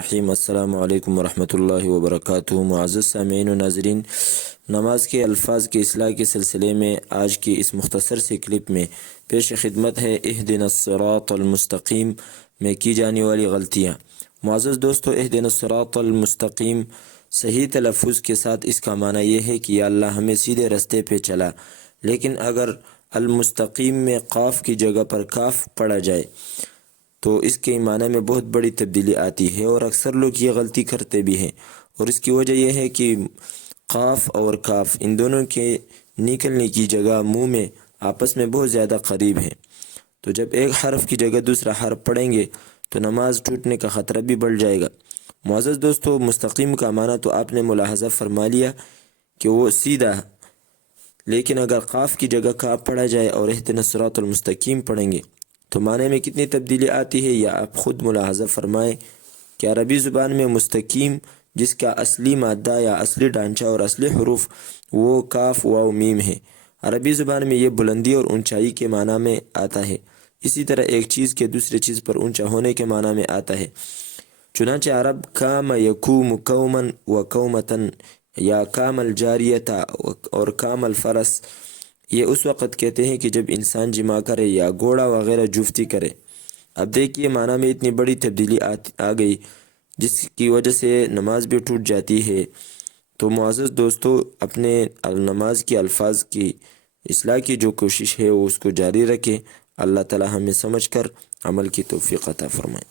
رحیم السلام علیکم ورحمۃ اللہ وبرکاتہ۔ معزز سامعین و ناظرین، نماز کے الفاظ کی اصلاح کے سلسلے میں آج کی اس مختصر سی کلپ میں پیش خدمت ہے اہدنا الصراط المستقیم میں کی جانے والی غلطیاں۔ معزز دوستو، اہدنا الصراط المستقیم صحیح تلفظ کے ساتھ اس کا معنی یہ ہے کہ یا اللہ ہمیں سیدھے رستے پہ چلا، لیکن اگر المستقیم میں قاف کی جگہ پر کاف پڑھا جائے تو اس کے معنی میں بہت بڑی تبدیلی آتی ہے، اور اکثر لوگ یہ غلطی کرتے بھی ہیں، اور اس کی وجہ یہ ہے کہ قاف اور کاف ان دونوں کے نکلنے کی جگہ منہ میں آپس میں بہت زیادہ قریب ہیں، تو جب ایک حرف کی جگہ دوسرا حرف پڑھیں گے تو نماز ٹوٹنے کا خطرہ بھی بڑھ جائے گا۔ معزز دوستو، مستقیم کا معنی تو آپ نے ملاحظہ فرما لیا کہ وہ سیدھا، لیکن اگر قاف کی جگہ کاف پڑھا جائے اور اہدنا الصراط المستقیم پڑھیں گے تو معنی میں کتنی تبدیلی آتی ہے، یا آپ خود ملاحظہ فرمائیں کہ عربی زبان میں مستقیم جس کا اصلی مادہ یا اصلی ڈھانچہ اور اصلی حروف وہ کاف واو میم ہے، عربی زبان میں یہ بلندی اور اونچائی کے معنی میں آتا ہے۔ اسی طرح ایک چیز کے دوسرے چیز پر اونچا ہونے کے معنی میں آتا ہے۔ چنانچہ عرب کام یکوم قوما و قومتن یا کام الجاریتا اور کام الفرس، یہ اس وقت کہتے ہیں کہ جب انسان جمع کرے یا گھوڑا وغیرہ جفتی کرے۔ اب دیکھیے معنی میں اتنی بڑی تبدیلی آ گئی جس کی وجہ سے نماز بھی ٹوٹ جاتی ہے۔ تو معزز دوستو، اپنے نماز کے الفاظ کی اصلاح کی جو کوشش ہے وہ اس کو جاری رکھیں۔ اللہ تعالی ہمیں سمجھ کر عمل کی توفیق عطا فرمائے۔